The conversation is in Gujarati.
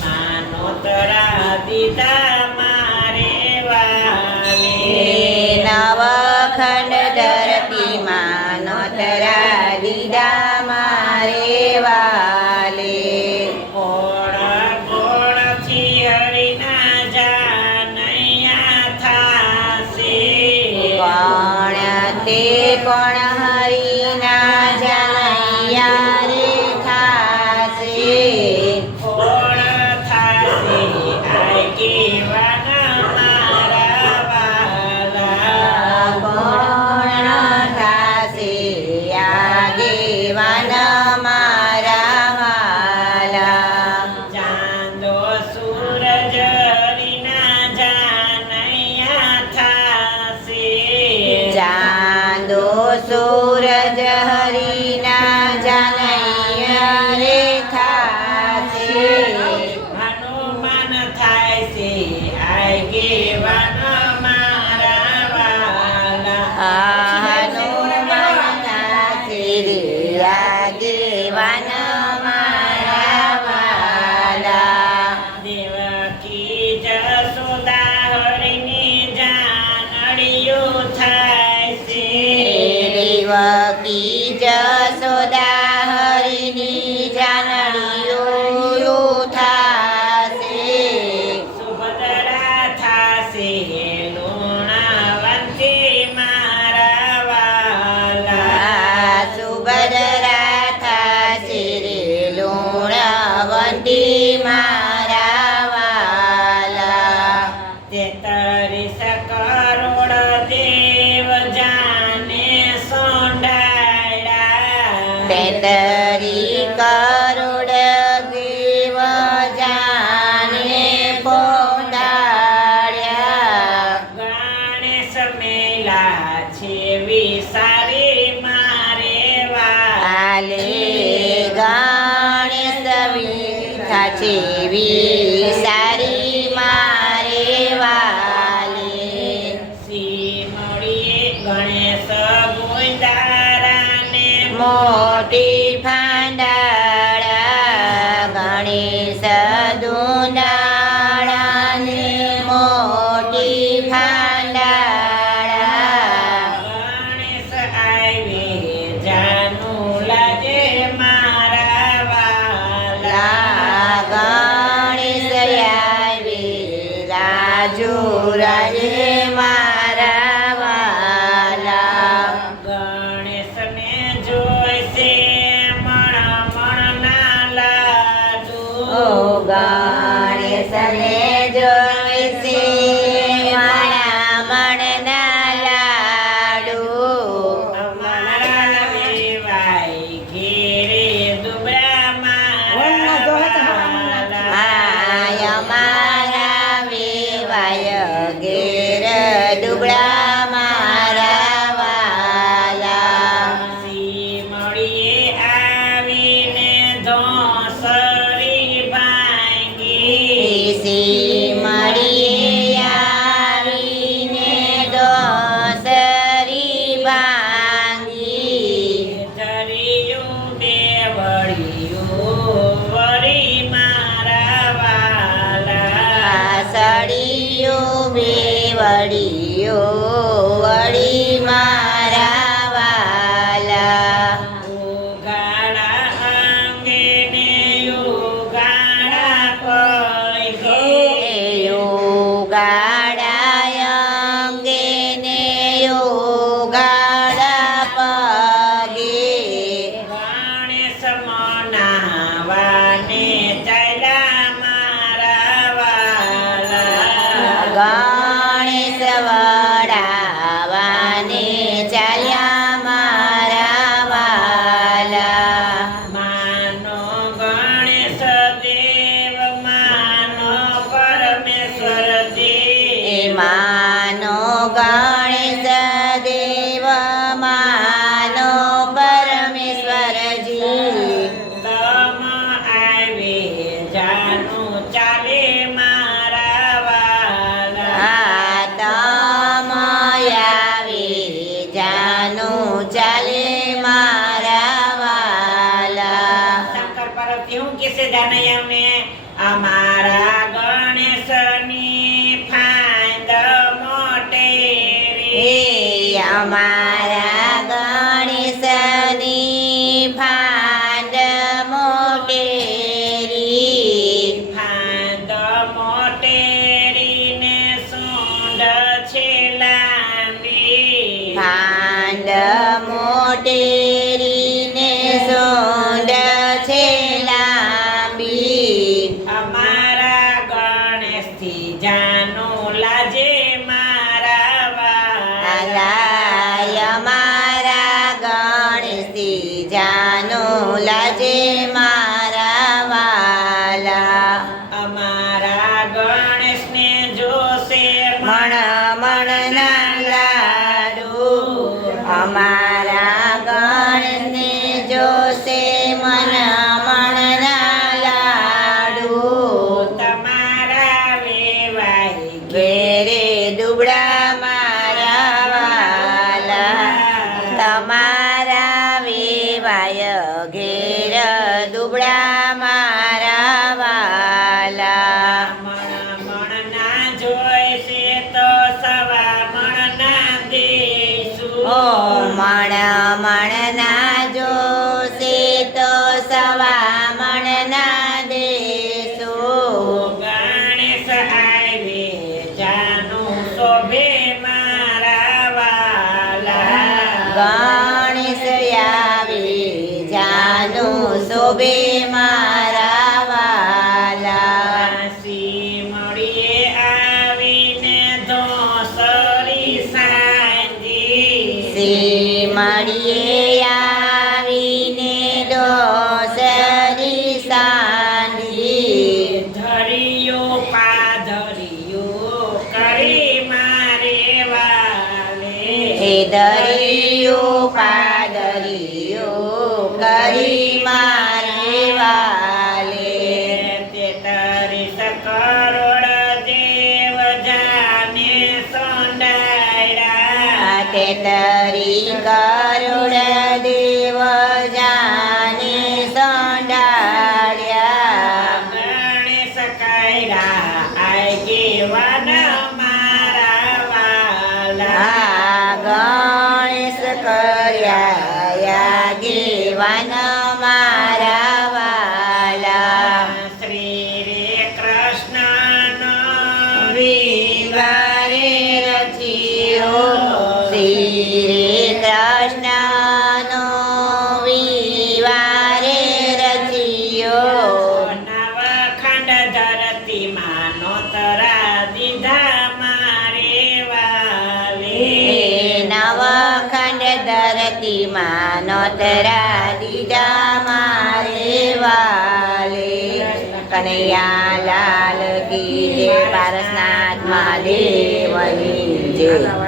માનો તરા દીધા મારે વાલે નવખંડ ધરતીમાં નોતરા દીધા મારે વાલે કોણ કોણથી હરિના જાનૈયા થાશે કોણ તે કોણ હરિના જાનૈયા રે થાશે કોણ થાશે આ કેવાના મારા વાલા કોણ થાશે આગેવાન મારા વાલા ચાંદો સૂરજ હરિના જાનૈયા થાશે ચાંદો સૂરજ હરિના જાનૈયા રે થાશે હનુમાન થાય છે આગેવાન મારા વાલા હનુમાન થાશે રે આગેવાન મારા વાલા દેવકી જસોદા હરિની જાનડિયું થાય છે દેવકી જસોદા હરિની જાનડીયું થાશે સુભદ્રા થાશે લુણાવંતી મારા વાલા સુભદ્રા થાશે રે લુણાવંતી મારા વાલા તેતરીસ કરોડ દેવ જાને સોંડાળા તેતરી કરોડ દેવ જાને પોંડાળ્યા ગણેશ મેલા છે વિસારી મારે આલે ગણેશ વિઠા છે વિસારી મારે વાલે સીમડીએ ગણેશ ગોંદારાને મોટી ફાંડાળા ગણેશ દુંડાળાને મોટી ફાંડાળા ગણેશ આવે જાનું લાગે મારા વાલા ગણેશ આવે રાજુ રાજે મારા વાલા ગણેશને જોઈશે મણ લાડુ ઓ ગણેશને જોઈશે મારા મણના લાડુ અમારા વેવાઈ ઘેરે દુબળા મારા વાલા આય મારા વેવાય ઘેર દુબળા મારા વાલા સીમડીએ આવીને ધોસરી ભાંગી સી મળીએ આવીને દોસરી ભાંગી ધરિયું બેવડિયું વળી મારા વાલા સળિયું બેવડિયું વળી મારા વાલા ઉગાડા અંગે ને ઉગાડા પગે યોગાડા અંગે ને યોગાડા પગે ગણેશ મનાવાને ચાલ્યા મારા વાલા ગણેશ વડાવાને ચાલ્યા મારા વાલા માનો ગણેશ દેવ માનો પરમેશ્વરજી માનો ગણેશ દેવ માનો પરમેશ્વરજી તમ આવે જાનું ચાલે મારા વાલા તમ આવે જાનું ચાલે મારા વાલા શંકર પાર્વતી હું કેસે જાનૈયા ને અમા ધરિયું પાદરિયું કરી મારે વાલે 33 કરોડ દેવ જાને સોંડાયડા 33 કરોડ દેવ જાને સંડાળ્યા ગણેશ કૈરા આગેવાન મારા વાલા ગણેશ કર્યા આગેવાન મારા વાલા શ્રી રે કૃષ્ણનો વિવારે રચ્યો શ્રી રે કૃષ્ણનો વિવારે રચ્યો નવખંડ ધરતીમાં નોતરા દીધા મારે વાલે નવખંડ ધરતીમાં નોતરા દીધા મારે વાલે કનૈયા લાલ કી જય પારસનાથ મહાદેવની જય